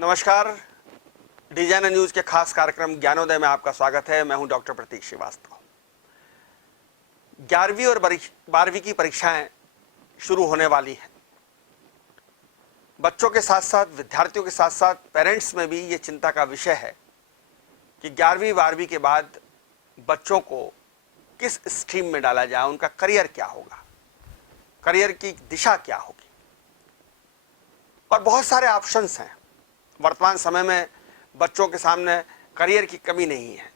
नमस्कार। डीजाना न्यूज के खास कार्यक्रम ज्ञानोदय में आपका स्वागत है। मैं हूं डॉक्टर प्रतीक श्रीवास्तव। 11वीं और 12वीं की परीक्षाएं शुरू होने वाली हैं। बच्चों के साथ साथ, विद्यार्थियों के साथ साथ पेरेंट्स में भी ये चिंता का विषय है कि 11वीं 12वीं के बाद बच्चों को किस स्ट्रीम में डाला जाए, उनका करियर क्या होगा, करियर की दिशा क्या होगी। और बहुत सारे ऑप्शंस हैं। वर्तमान समय में बच्चों के सामने करियर की कमी नहीं है,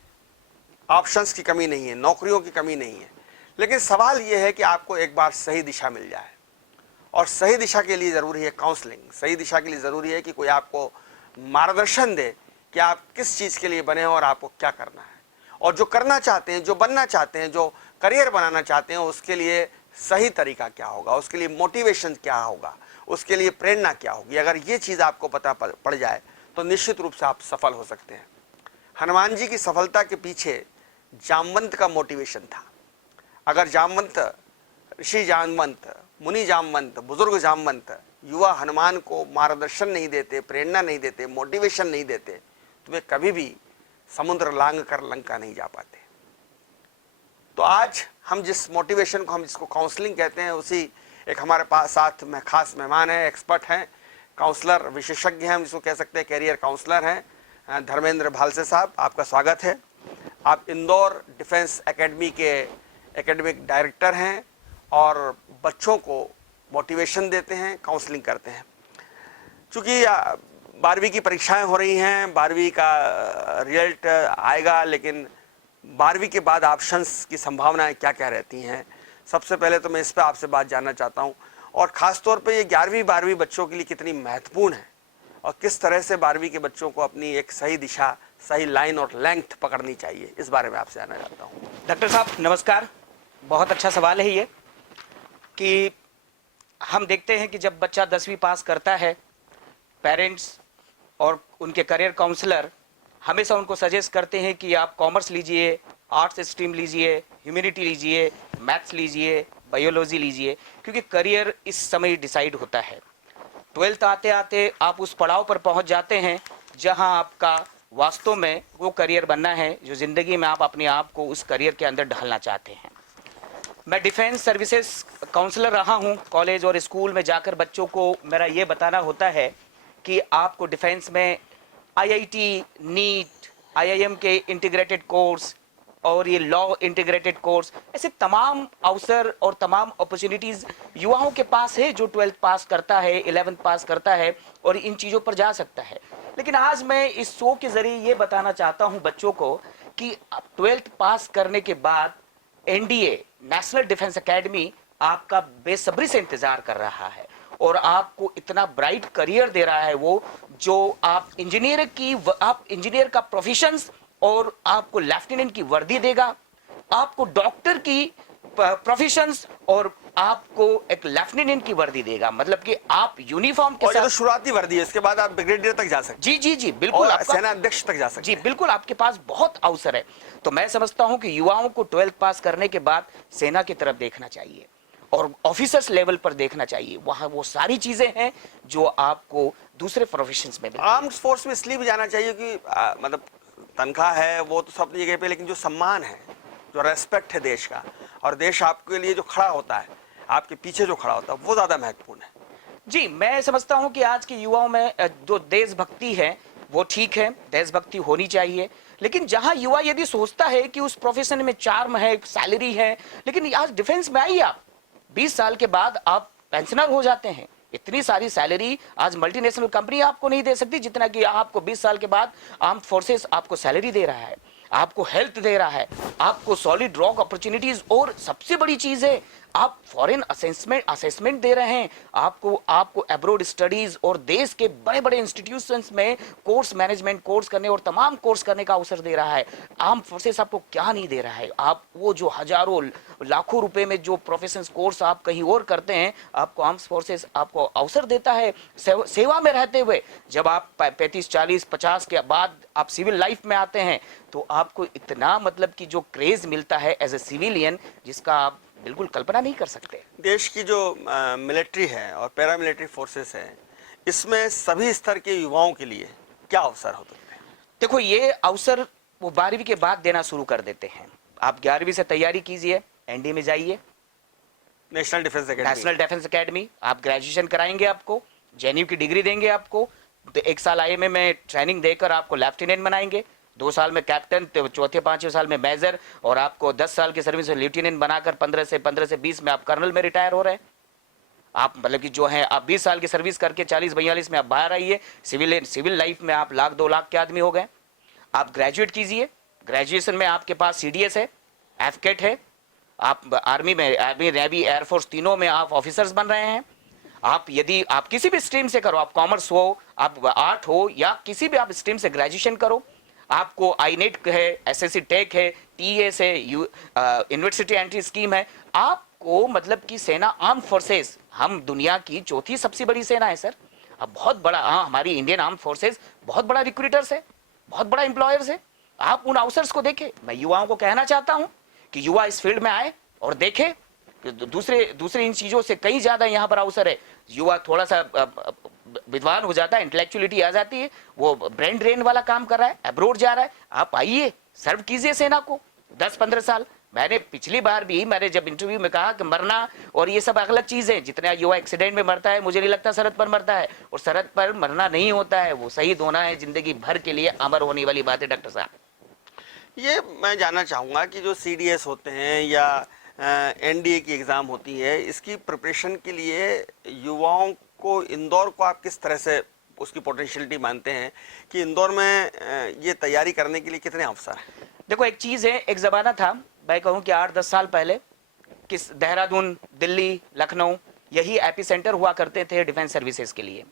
ऑप्शंस की कमी नहीं है, नौकरियों की कमी नहीं है। लेकिन सवाल यह है कि आपको एक बार सही दिशा मिल जाए, और सही दिशा के लिए ज़रूरी है काउंसलिंग। सही दिशा के लिए ज़रूरी है कि कोई आपको मार्गदर्शन दे कि आप किस चीज़ के लिए बने हैं और आपको क्या करना है, और जो करना चाहते हैं, जो बनना चाहते हैं, जो करियर बनाना चाहते हैं, उसके लिए सही तरीका क्या होगा, उसके लिए मोटिवेशन क्या होगा, उसके लिए प्रेरणा क्या होगी। अगर ये चीज़ आपको पता पड़ जाए तो निश्चित रूप से आप सफल हो सकते हैं। हनुमान जी की सफलता के पीछे जामवंत का मोटिवेशन था। अगर जामवंत, ऋषि जामवंत, मुनि जामवंत, बुजुर्ग जामवंत युवा हनुमान को मार्गदर्शन नहीं देते, प्रेरणा नहीं देते, मोटिवेशन नहीं देते, तो वे कभी भी समुद्र लांग कर लंका नहीं जा पाते। तो आज हम जिस मोटिवेशन को, हम जिसको काउंसलिंग कहते हैं, उसी एक हमारे पास साथ में खास मेहमान हैं, एक्सपर्ट हैं, काउंसलर, विशेषज्ञ हैं, हम जिसको कह सकते हैं कैरियर काउंसलर हैं, धर्मेंद्र भालसे साहब, आपका स्वागत है। आप इंदौर डिफेंस एकेडमी के एकेडमिक डायरेक्टर हैं और बच्चों को मोटिवेशन देते हैं, काउंसलिंग करते हैं। चूँकि 12वीं की परीक्षाएं हो रही हैं, 12वीं का रिजल्ट आएगा, लेकिन 12वीं के बाद ऑप्शंस की संभावनाएं क्या क्या रहती हैं, सबसे पहले तो मैं इस पर आपसे बात जानना चाहता हूं। और ख़ास तौर पे ये 11वीं 12वीं बच्चों के लिए कितनी महत्वपूर्ण है, और किस तरह से 12वीं के बच्चों को अपनी एक सही दिशा, सही लाइन और लेंथ पकड़नी चाहिए, इस बारे में आपसे जानना चाहता हूँ। डॉक्टर साहब नमस्कार। बहुत अच्छा सवाल है ये कि हम देखते हैं कि जब बच्चा 10वीं पास करता है, पेरेंट्स और उनके करियर काउंसलर हमेशा उनको सजेस्ट करते हैं कि आप कॉमर्स लीजिए, आर्ट्स स्ट्रीम लीजिए, ह्यूमैनिटी लीजिए, मैथ्स लीजिए, बायोलॉजी लीजिए, क्योंकि करियर इस समय डिसाइड होता है। 12th आते आते आप उस पड़ाव पर पहुंच जाते हैं जहां आपका वास्तव में वो करियर बनना है जो ज़िंदगी में आप अपने आप को उस करियर के अंदर ढालना चाहते हैं। मैं डिफेंस सर्विसेज काउंसलर रहा हूं। कॉलेज और स्कूल में जाकर बच्चों को मेरा ये बताना होता है कि आपको डिफेंस में IIT, नीट, IIM के इंटीग्रेटेड कोर्स और ये लॉ इंटीग्रेटेड कोर्स, ऐसे तमाम अवसर और तमाम अपॉर्चुनिटीज़ युवाओं के पास है जो 12th पास करता है, 11th पास करता है और इन चीज़ों पर जा सकता है। लेकिन आज मैं इस शो के ज़रिए ये बताना चाहता हूँ बच्चों को कि 12th पास करने के बाद NDA, नेशनल डिफेंस एकेडमी, आपका बेसब्री से इंतज़ार कर रहा है और आपको इतना ब्राइट करियर दे रहा है वो, जो आप इंजीनियर का प्रोफेशंस और आपको लेफ्टिनेंट की वर्दी देगा, आपको डॉक्टर की प्रोफेशंस और आपको एक लेफ्टिनेंट की वर्दी देगा। मतलब कि आप यूनिफॉर्म के और साथ, ये तो शुरुआती वर्दी है, इसके बाद आप ब्रिगेडियर तक जा सकते हैं। जी बिल्कुल, और सेना अध्यक्ष तक जा सकते जी हैं। बिल्कुल, आपके पास बहुत अवसर है। तो मैं समझता हूं कि युवाओं को 12th पास करने के बाद सेना की तरफ देखना चाहिए और ऑफिसर्स लेवल पर देखना चाहिए। वहां वो सारी चीजें हैं जो आपको दूसरे प्रोफेशंस में मिलती हैं। आर्म्ड फोर्स में इसलिए भी जाना चाहिए कि मतलब तनख्वाह है वो तो सब जगह पे, लेकिन जो सम्मान है, जो रेस्पेक्ट है देश का, और देश आपके लिए जो खड़ा होता है, आपके पीछे जो खड़ा होता है, वो ज़्यादा महत्वपूर्ण है। जी, मैं समझता हूं कि आज के युवाओं में जो देशभक्ति है वो ठीक है, देशभक्ति होनी चाहिए। लेकिन जहां युवा यदि सोचता है कि उस प्रोफेशन में चार्म है, सैलरी है, लेकिन आज डिफेंस में आइए, आप 20 साल के बाद आप पेंशनर हो जाते हैं। इतनी सारी सैलरी आज मल्टीनेशनल कंपनी आपको नहीं दे सकती जितना कि आपको 20 साल के बाद आर्म्ड फोर्सेस आपको सैलरी दे रहा है, आपको हेल्थ दे रहा है, आपको सॉलिड रॉक अपॉर्चुनिटीज, और सबसे बड़ी चीज है आप फॉरेन असेसमेंट दे रहे हैं, आपको अब्रॉड स्टडीज और देश के बड़े बड़े इंस्टीट्यूशंस में कोर्स मैनेजमेंट कोर्स करने और तमाम कोर्स करने का अवसर दे रहा है। आर्म फोर्सेस आपको क्या नहीं दे रहा है? आप वो जो हजारों लाखों रुपए में जो प्रोफेशनल कोर्स आप कहीं और करते हैं, आपको आर्म फोर्सेस आपको अवसर देता है सेवा में रहते हुए। जब आप 35, 40, 50 के बाद आप सिविल लाइफ में आते हैं तो आपको इतना मतलब कि जो क्रेज मिलता है एज ए सिविलियन, जिसका आप बिल्कुल कल्पना नहीं कर सकते। देश की जो मिलिट्री है और पैरामिलिट्री फोर्सेस हैं, इसमें सभी स्तर के युवाओं के लिए क्या अवसर होते हैं? देखो, ये अवसर वो 12वीं के बाद देना शुरू कर देते हैं। आप 11वीं से तैयारी कीजिए, एनडीए में जाइए, national defence academy. National defence academy, आप ग्रेजुएशन कराएंगे, आपको जेएनयू की डिग्री देंगे आपको, तो 1 साल आईएमए में ट्रेनिंग देकर आपको लेफ्टिनेंट बनाएंगे, 2 साल में कैप्टन, चौथे 5वें साल में मेजर, और आपको 10 साल की सर्विस में लेफ्टिनेंट बनाकर 15 से 20 में आप कर्नल में रिटायर हो रहे हैं। आप मतलब कि जो है, आप 20 साल की सर्विस करके 40-42 में आप बाहर आइए, सिविल लाइफ में आप 1-2 लाख के आदमी हो गए। आप ग्रेजुएट कीजिए, ग्रेजुएशन में आपके पास सीडीएस है, एफकेट है, आप आर्मी नेवी एयरफोर्स तीनों में आप ऑफिसर्स बन रहे हैं। आप यदि आप किसी भी स्ट्रीम से करो, आप कॉमर्स हो, आप आर्ट हो, या किसी भी आप स्ट्रीम से ग्रेजुएशन करो, आपको आईनेट है, एसएससी टेक है, टीएस है, यूनिवर्सिटी एंट्री स्कीम है, आपको मतलब कि सेना आर्म फोर्सेस, हम दुनिया की चौथी सबसे बड़ी सेना है सर। अब बहुत बड़ा, हमारी इंडियन आर्म फोर्सेस बहुत बड़ा रिक्रूटर्स है, बहुत बड़ा एम्प्लॉयर्स है। आप उन अवसर्स को देखें। मैं युवाओं को कहना चाहता हूं कि युवा इस फील्ड में आए और देखें कि दूसरे इन चीजों से कहीं ज्यादा यहां पर अवसर है। युवा थोड़ा सा विद्वान हो जाता है, इंटेलेक्चुअलिटी आ जाती है, वो ब्रेन ड्रेन वाला काम कर रहा है, अब्रोड जा रहा है, आप आइए, सर्व कीजिए सेना को 10-15 साल। मैंने पिछली बार भी मैंने जब इंटरव्यू में कहा कि मरना और ये सब अलग चीज है। जितना युवा एक्सीडेंट में मरता है, मुझे नहीं लगता सरहद पर मरता है, और सरहद पर मरना नहीं होता है, वो शहीद होना है जिंदगी भर के लिए, अमर होने वाली बात है डॉक्टर साहब। ये मैं जानना चाहूँगा कि जो सीडीएस होते हैं या एनडीए की एग्ज़ाम होती है, इसकी प्रिपरेशन के लिए युवाओं को, इंदौर को आप किस तरह से उसकी पोटेंशियलिटी मानते हैं कि इंदौर में ये तैयारी करने के लिए कितने अवसर हैं? देखो, एक चीज है, एक जमाना था, मैं कहूँ कि 8-10 साल पहले, किस देहरादून, दिल्ली, लखनऊ, यही एपी सेंटर हुआ करते थे डिफेंस सर्विसेज के लिए।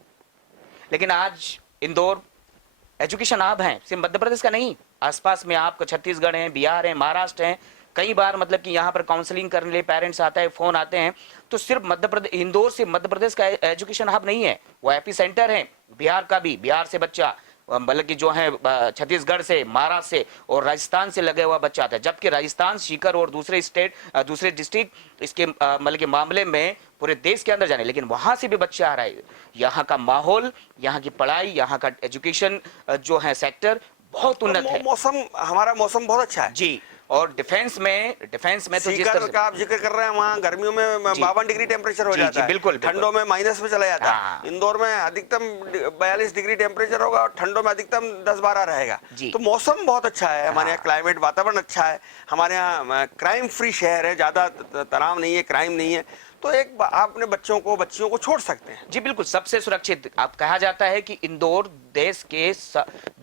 लेकिन आज इंदौर एजुकेशन हब है, सिर्फ मध्य प्रदेश का नहीं, आसपास में आपको छत्तीसगढ़ है, बिहार है, महाराष्ट्र है। कई बार मतलब कि यहाँ पर काउंसलिंग करने के लिए पेरेंट्स आता है, फोन आते हैं, तो सिर्फ मध्य प्रदेश, इंदौर से मध्य प्रदेश का एजुकेशन हब नहीं है, वो एपी सेंटर है। बिहार का भी, बिहार से बच्चा, मतलब कि जो है छत्तीसगढ़ से, महाराष्ट्र से और राजस्थान से लगे हुआ बच्चा आता है। जबकि राजस्थान, सीकर और दूसरे स्टेट, दूसरे डिस्ट्रिक्ट इसके मतलब के मामले में पूरे देश के अंदर जाने, लेकिन वहां से भी बच्चे आ रहे हैं। यहाँ का माहौल, यहाँ की पढ़ाई, यहाँ का एजुकेशन जो है सेक्टर बहुत उन्नत है। मौसम, हमारा मौसम बहुत अच्छा है जी। और डिफेंस में तो जिस तरह का आप जिक्र कर रहे हैं, वहाँ गर्मियों में 52 डिग्री टेम्परेचर हो जाता है, बिल्कुल, ठंडों में माइनस में चला जाता है। इंदौर में अधिकतम 42 डिग्री टेम्परेचर होगा और ठंडों में अधिकतम 10-12 रहेगा। तो मौसम बहुत अच्छा है, हमारे यहाँ क्लाइमेट, वातावरण अच्छा है, हमारे यहाँ क्राइम फ्री शहर है, ज़्यादा तनाव नहीं है, क्राइम नहीं है। तो एक आप अपने बच्चियों को छोड़ सकते हैं। जी बिल्कुल, सबसे सुरक्षित। आप कहा जाता है कि इंदौर देश के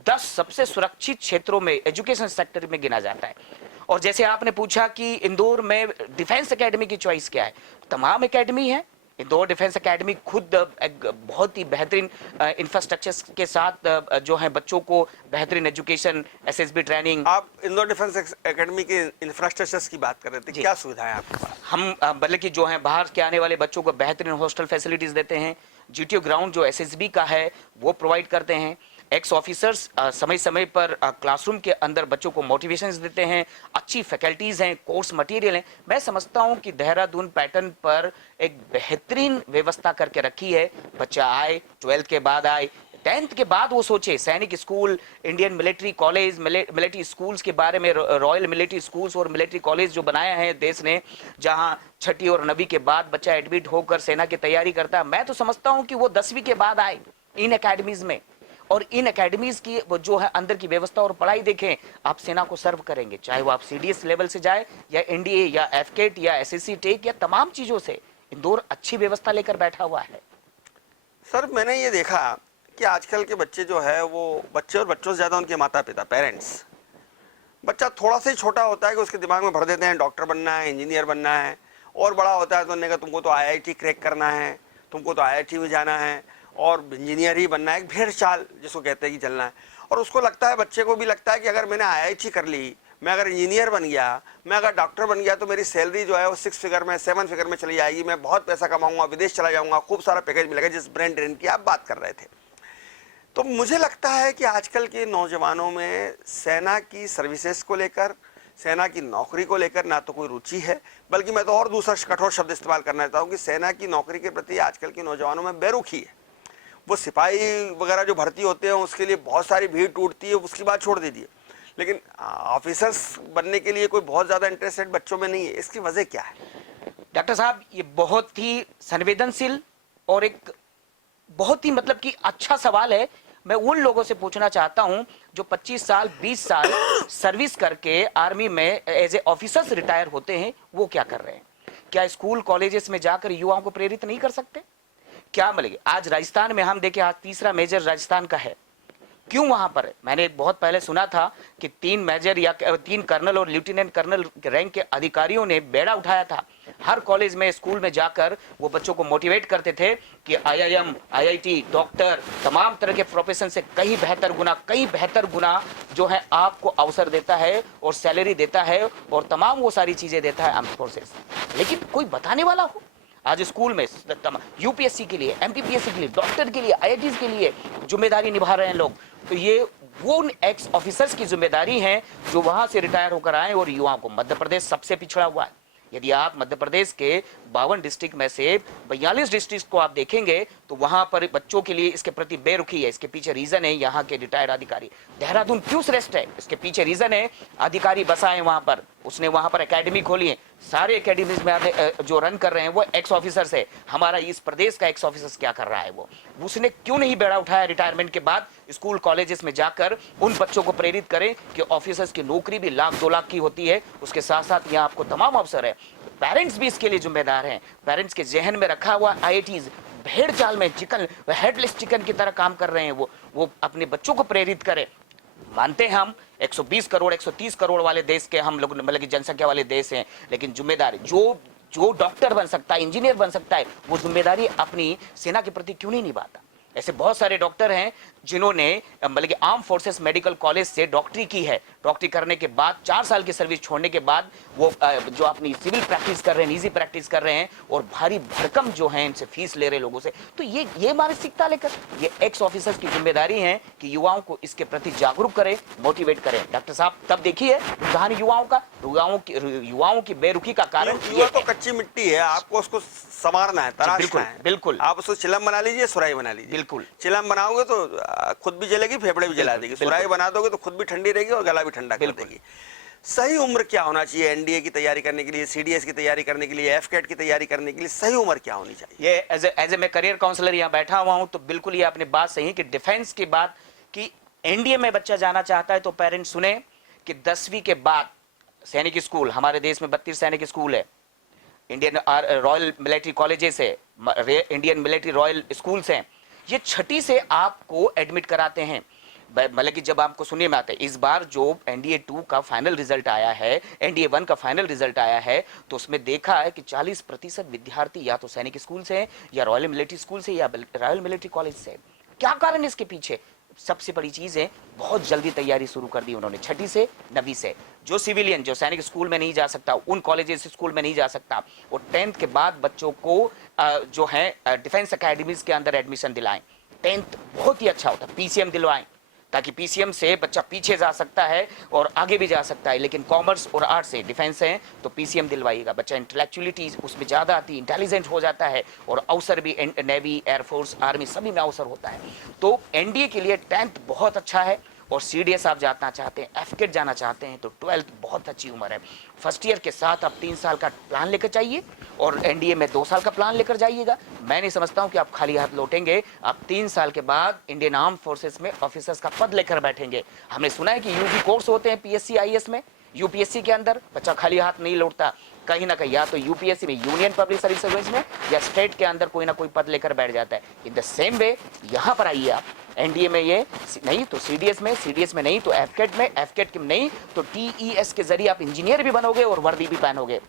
10 सबसे सुरक्षित क्षेत्रों में एजुकेशन सेक्टर में गिना जाता है। और जैसे आपने पूछा कि इंदौर में डिफेंस एकेडमी की चॉइस क्या है, तमाम एकेडमी है। इंदौर डिफेंस एकेडमी खुद एक बहुत ही बेहतरीन इंफ्रास्ट्रक्चर के साथ जो है बच्चों को बेहतरीन एजुकेशन, एसएसबी ट्रेनिंग। आप इंदौर डिफेंस एकेडमी के इंफ्रास्ट्रक्चर्स की बात कर रहे थे, क्या सुविधाएं आपके पास? हम मतलब कि जो है बाहर के आने वाले बच्चों को बेहतरीन हॉस्टल फैसिलिटीज देते हैं। जीटीओ ग्राउंड जो एसएसबी का है वो प्रोवाइड करते हैं। एक्स ऑफिसर्स समय समय पर क्लासरूम के अंदर बच्चों को मोटिवेशंस देते हैं। अच्छी फैकल्टीज हैं, कोर्स मटेरियल हैं। मैं समझता हूं कि देहरादून पैटर्न पर एक बेहतरीन व्यवस्था करके रखी है। बच्चा आए, 12th के बाद आए, 10th के बाद वो सोचे सैनिक school, Indian military college, military schools के बारे में, रॉयल मिलिट्री स्कूल्स और मिलिट्री कॉलेज जो बनाया है देश ने, जहां 6ठी और 9वीं के बाद बच्चा एडमिट होकर सेना की तैयारी करता है। मैं तो समझता हूं कि वो 10वीं के बाद आए इन एकेडमीज में, और इन एकेडमीज की वो जो है अंदर की व्यवस्था और पढ़ाई देखें, आप सेना को सर्व करेंगे, चाहे वो आप सीडीएस लेवल से जाए या एनडीए या एफकेट या एसएससी टेक या तमाम चीजों से। इंदौर अच्छी व्यवस्था लेकर बैठा हुआ है। सर, मैंने ये देखा कि आजकल के बच्चे जो है वो बच्चे और बच्चों से ज़्यादा उनके माता पिता, पेरेंट्स, बच्चा थोड़ा सा ही छोटा होता है कि उसके दिमाग में भर देते हैं डॉक्टर बनना है, इंजीनियर बनना है, और बड़ा होता है तो उन्होंने कहा तुमको तो आईआईटी क्रैक करना है, तुमको तो आईआईटी में जाना है और इंजीनियर ही बनना है, एक भेड़ चाल जिसको कहते हैं कि चलना है। और उसको लगता है, बच्चे को भी लगता है कि अगर मैंने आईआईटी कर ली, मैं अगर इंजीनियर बन गया, मैं अगर डॉक्टर बन गया, तो मेरी सैलरी जो है वो 6 फिगर में, 7 फिगर में चली जाएगी, मैं बहुत पैसा कमाऊंगा, विदेश चला जाऊंगा, खूब सारा पैकेज मिलेगा, जिस ब्रेन ड्रेन की आप बात कर रहे थे। तो मुझे लगता है कि आजकल के नौजवानों में सेना की सर्विसेज को लेकर, सेना की नौकरी को लेकर ना तो कोई रुचि है, बल्कि मैं तो और दूसरा कठोर शब्द इस्तेमाल करना चाहता हूँ कि सेना की नौकरी के प्रति आजकल के नौजवानों में बेरुखी है। वो सिपाही वगैरह जो भर्ती होते हैं उसके लिए बहुत सारी भीड़ टूटती है, उसकी बात छोड़ दीजिए, लेकिन ऑफिसर्स बनने के लिए कोई बहुत ज़्यादा इंटरेस्टेड बच्चों में नहीं है। इसकी वजह क्या है? डॉक्टर साहब, ये बहुत ही संवेदनशील और एक बहुत ही मतलब कि अच्छा सवाल है। मैं उन लोगों से पूछना चाहता हूं जो 25 साल 20 साल सर्विस करके आर्मी में एज ए ऑफिसर्स रिटायर होते हैं, वो क्या कर रहे हैं? क्या स्कूल कॉलेजेस में जाकर युवाओं को प्रेरित नहीं कर सकते? क्या मिलेगी? आज राजस्थान में हम देखें, आज तीसरा मेजर राजस्थान का है। क्यों वहां पर है? मैंने बहुत पहले सुना था कि 3 मेजर या 3 कर्नल और लेफ्टिनेंट कर्नल रैंक के अधिकारियों ने बेड़ा उठाया था। हर कॉलेज में, स्कूल में जाकर वो बच्चों को मोटिवेट करते थे कि आईआईएम, आईआईटी, डॉक्टर, तमाम तरह के प्रोफेशन से कई बेहतर गुना जो है आपको अवसर देता है और सैलरी देता है और तमाम वो सारी चीजें देता है आर्म्ड फोर्सेस। लेकिन कोई बताने वाला हो? आज स्कूल में यूपीएससी के लिए, एमपीपीएससी के लिए, डॉक्टर के लिए, आईआईटीज के लिए जिम्मेदारी निभा रहे हैं लोग। तो ये वो एक्स ऑफिसर्स की जिम्मेदारी है जो वहां से रिटायर होकर आए और युवाओं को। मध्य प्रदेश सबसे पिछड़ा हुआ है। यदि आप मध्य प्रदेश के 52 डिस्ट्रिक्ट में से 42 डिस्ट्रिक्ट को आप देखेंगे तो वहां पर बच्चों के लिए इसके प्रति बेरुखी है। इसके पीछे रीजन है यहाँ के रिटायर्ड अधिकारी। देहरादून क्यों श्रेष्ठ है? इसके पीछे रीजन है, अधिकारी बसा है वहां पर, उसने वहां पर एकेडमी खोली है। सारे एकेडमीज में जो रन कर रहे हैं वो एक्स ऑफिसर्स है। हमारा इस प्रदेश का एक्स ऑफिसर्स क्या कर रहा है? वो उसने क्यों नहीं बेड़ा उठाया रिटायरमेंट के बाद स्कूल कॉलेजेस में जाकर उन बच्चों को प्रेरित करें कि ऑफिसर्स की नौकरी भी 1-2 लाख की होती है, उसके साथ साथ यहाँ आपको तमाम अवसर है। पेरेंट्स भी इसके लिए जिम्मेदार हैं। पेरेंट्स के जहन में रखा हुआ आईआईटीज भेड़ चाल में चिकन, हेडलेस चिकन की तरह काम कर रहे हैं। वो अपने बच्चों को प्रेरित करें। मानते हैं हम 120 करोड़ 130 करोड़ वाले देश के हम लोग, मतलब की जनसंख्या वाले देश हैं, लेकिन जिम्मेदारी जो डॉक्टर बन सकता है, इंजीनियर बन सकता है, वो जिम्मेदारी अपनी सेना के प्रति क्यों नहीं निभाता? ऐसे बहुत सारे डॉक्टर हैं जिन्होंने मतलब कि आर्म फोर्सेस मेडिकल कॉलेज से डॉक्टरी की है। डॉक्टरी करने के बाद 4 साल की सर्विस छोड़ने के बाद वो जो अपनी सिविल प्रैक्टिस कर रहे हैं, निजी प्रैक्टिस कर रहे हैं और भारी भरकम जो है इनसे फीस ले रहे लोगों से। तो ये मानसिकता लेकर ये एक्स ऑफिसर्स की जिम्मेदारी है कि युवाओं को इसके प्रति जागरूक करें, मोटिवेट करें। डॉक्टर साहब, तब देखिए रुझान युवाओं की बेरुखी का कारण युवा तो कच्ची मिट्टी है, आपको उसको संवारना है, तराशना है। बिल्कुल। आप उसको चिलम बना लीजिए, सुराही बना लीजिए। बिल्कुल। चिलम बनाओगे तो खुद भी जलेगी, फेफड़े भी जला देगी। सुराही बना दोगे तो खुद भी ठंडी रहेगी और गला भी ठंडा कर देगी। सही उम्र क्या होना चाहिए एनडीए की तैयारी करने के लिए, सीडीएस की तैयारी करने के लिए, एफकेट की तैयारी करने के लिए सही उम्र क्या होनी चाहिए? ये एज ए मैं करियर काउंसलर यहाँ बैठा हुआ हूँ तो बिल्कुल ये आपने बात सही कि डिफेंस की बात कि एनडीए में बच्चा जाना चाहता है तो पेरेंट्स सुने कि 10वीं के बाद सैनिक स्कूल, हमारे देश में 32 सैनिक स्कूल है, इंडियन रॉयल मिलिट्री कॉलेजेस है, इंडियन मिलिट्री रॉयल स्कूल्स हैं। ये 6ठी से आपको एडमिट कराते हैं। मतलब कि जब आपको सुनने में आता है, इस बार जो एनडीए 2 का फाइनल रिजल्ट आया है, एनडीए 1 का फाइनल रिजल्ट आया है, तो उसमें देखा है कि 40% विद्यार्थी या तो सैनिक स्कूल से या रॉयल मिलिट्री स्कूल से या रॉयल मिलिट्री कॉलेज से। क्या कारण इसके पीछे? सबसे बड़ी चीज है, बहुत जल्दी तैयारी शुरू कर दी उन्होंने 6ठी से 9वीं से। जो सिविलियन जो सैनिक स्कूल में नहीं जा सकता, उन कॉलेजेस स्कूल में नहीं जा सकता, और 10th के बाद बच्चों को जो है डिफेंस अकेडमीज के अंदर एडमिशन दिलाएं। 10th बहुत ही अच्छा होता है, पीसीएम दिलवाएं ताकि पीसीएम से बच्चा पीछे जा सकता है और आगे भी जा सकता है। लेकिन कॉमर्स और आर्ट्स से डिफेंस है तो पीसीएम दिलवाइएगा। बच्चा इंटेलेक्चुअलिटी उसमें ज़्यादा आती है, इंटेलिजेंट हो जाता है और अवसर भी नेवी, एयरफोर्स, आर्मी सभी में अवसर होता है। तो एनडीए के लिए 10th बहुत अच्छा है। और सीडीएस आप जाना चाहते हैं, एफकेट जाना चाहते हैं तो 12th बहुत अच्छी उम्र है। फर्स्ट ईयर के साथ आप 3 साल का प्लान लेकर जाइए और एनडीए में 2 साल का प्लान लेकर जाइएगा। मैं नहीं समझता हूं कि आप खाली हाथ लौटेंगे। आप 3 साल के बाद इंडियन आर्म फोर्सेस में ऑफिसर्स का पद लेकर बैठेंगे। हमने सुना है कि यूजी कोर्स होते हैं पीएससी आईएएस में, यूपीएससी के अंदर बच्चा खाली हाथ नहीं लौटता। कहीं ना कहीं या तो यूपीएससी में, यूनियन पब्लिक सर्विस सर्विस में, या स्टेट के अंदर कोई ना कोई पद लेकर बैठ जाता है। इन द सेम वे यहाँ पर आइए आप, एनडीए में ये नहीं तो सीडीएस में, सीडीएस में नहीं तो एफकेट में, एफकेट में नहीं तो टीईएस के जरिए आप इंजीनियर भी बनोगे और वर्दी भी पहनोगे।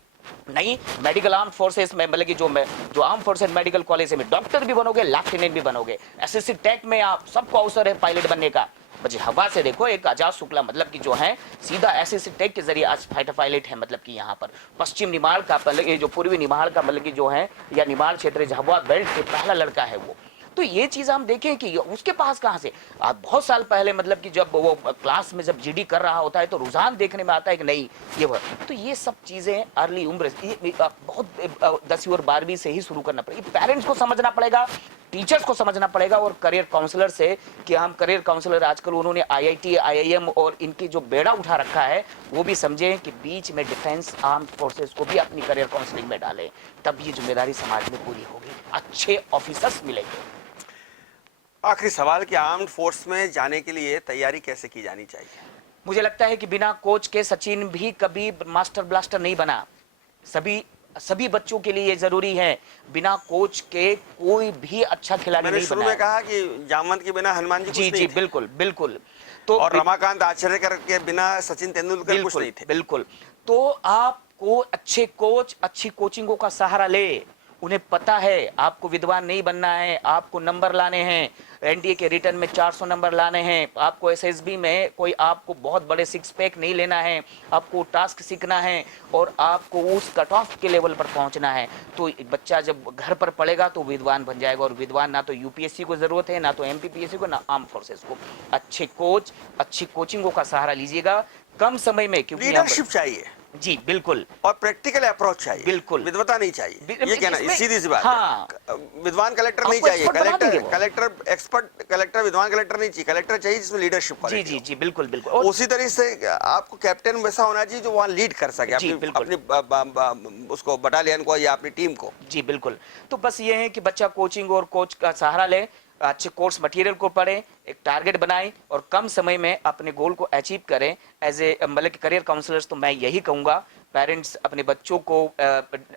नहीं मेडिकल आर्म फोर्सेस में, मतलब कि जो आर्म फोर्सेस मेडिकल कॉलेज में डॉक्टर भी बनोगे, लेफ्टिनेंट भी बनोगे। एसएससी टेक में आप सबको अवसर है पायलट बनने का। बच्चे हवा से देखो, एक आजाद शुक्ला मतलब कि जो है सीधा एसएससी टेक के जरिए आज फाइटर पायलट है। मतलब कि यहाँ पर पश्चिम निमाड़ का, मतलब जो पूर्वी निमाड़ का, मतलब कि जो है या निमाड़ क्षेत्र झाबुआ बेल्ट के पहला लड़का है वो। तो ये चीज हम देखें कि उसके पास कहां से, आप बहुत साल पहले मतलब कि जब वो क्लास में जब जीडी कर रहा होता है तो रुझान देखने में आता है कि नहीं ये वो। तो ये सब चीजें अर्ली उम्र बहुत 10वीं और 12वीं से ही शुरू करना पड़ेगा। पेरेंट्स को समझना पड़ेगा टीचर्स को समझना पड़ेगा और करियर काउंसलर से कि हम करियर काउंसलर आजकल उन्होंने आईआईटी, आईआईएम और इनकी जो बेड़ा उठा रखा है वो भी समझें कि बीच में डिफेंस आर्म्ड फोर्सेस को भी अपनी करियर काउंसलिंग में डालें, तब ये जिम्मेदारी समाज में पूरी होगी, अच्छे ऑफिसर्स मिलेंगे। आखिरी सवाल कि आर्म्ड फोर्स में जाने के लिए तैयारी कैसे की जानी चाहिए? मुझे लगता है कि बिना कोच के सचिन भी कभी मास्टर ब्लास्टर नहीं बना। सभी बच्चों के लिए ये जरूरी है, बिना कोच के कोई भी अच्छा खिलाड़ी मैंने नहीं शुरू बना में है। कहा कि जामवंत के बिना हनुमान जी जी कुछ जी नहीं थे, बिल्कुल बिल्कुल। तो और रमाकांत आचरेकर के बिना सचिन तेंदुलकर कुछ नहीं थे। बिल्कुल। तो आपको अच्छे कोच, अच्छी कोचिंगों का सहारा ले, उन्हें पता है आपको विद्वान नहीं बनना है, आपको नंबर लाने हैं, एनडीए के रिटर्न में 400 नंबर लाने हैं, आपको एसएसबी में कोई आपको बहुत बड़े सिक्स पैक नहीं लेना है, आपको टास्क सीखना है और आपको उस कट ऑफ के लेवल पर पहुंचना है। तो बच्चा जब घर पर पढ़ेगा तो विद्वान बन जाएगा, और विद्वान ना तो यूपीएससी को जरूरत है, ना तो एमपीपीएससी को, ना आर्म फोर्सेस को। अच्छे कोच, अच्छी कोचिंगों का सहारा लीजिएगा कम समय में, क्योंकि लीडरशिप चाहिए जी बिल्कुल और प्रैक्टिकल अप्रोच चाहिए, बिल्कुल। विद्वता नहीं चाहिए। ये कहना इसमें- सीधी सी बात हाँ। है। विद्वान कलेक्टर नहीं आपको चाहिए, expert बना देंगे कलेक्टर वो। कलेक्टर एक्सपर्ट कलेक्टर, विद्वान कलेक्टर नहीं चाहिए, कलेक्टर चाहिए जिसमें लीडरशिप जी क्वालिटी जी हो। जी बिल्कुल बिल्कुल। और उसी तरीके से आपको कैप्टन वैसा होना चाहिए जो वहाँ लीड कर सके जी, अपनी बिल्कुल। अपनी उसको बटालियन को या अपनी टीम को। जी बिल्कुल। तो बस ये है कि बच्चा कोचिंग और कोच का सहारा ले, अच्छे कोर्स मटेरियल को पढ़े, एक टारगेट बनाए और कम समय में अपने गोल को अचीव करें। एज ए मतलब करियर काउंसलर्स तो मैं यही कहूँगा, पेरेंट्स अपने बच्चों को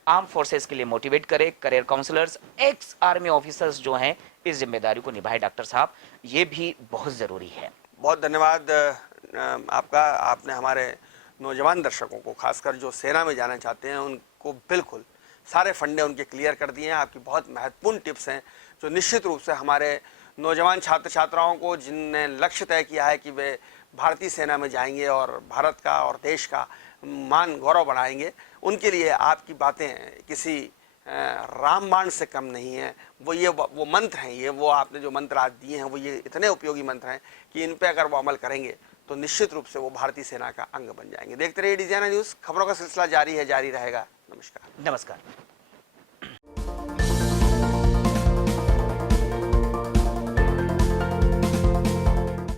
आर्म फोर्सेस के लिए मोटिवेट करें। Career counsellors, ex army officers जो हैं, इस जिम्मेदारी को निभाए डॉक्टर साहब, ये भी बहुत ज़रूरी है। बहुत धन्यवाद आपका। आपने हमारे नौजवान दर्शकों को, खासकर जो सेना में जाना चाहते हैं, उनको बिल्कुल सारे फंडे उनके क्लियर कर दिए हैं। आपकी बहुत महत्वपूर्ण टिप्स हैं जो निश्चित रूप से हमारे नौजवान छात्र छात्राओं को, जिनने लक्ष्य तय किया है कि वे भारतीय सेना में जाएंगे और भारत का और देश का मान गौरव बढ़ाएंगे, उनके लिए आपकी बातें किसी रामबाण से कम नहीं है। वो मंत्र हैं, ये वो आपने जो मंत्र आज दिए हैं, वो ये इतने उपयोगी मंत्र हैं कि इन पे अगर वो अमल करेंगे तो निश्चित रूप से वो भारतीय सेना का अंग बन जाएंगे। देखते रहिए डीजीएनआई न्यूज़, खबरों का सिलसिला जारी है, जारी रहेगा। नमस्कार। नमस्कार।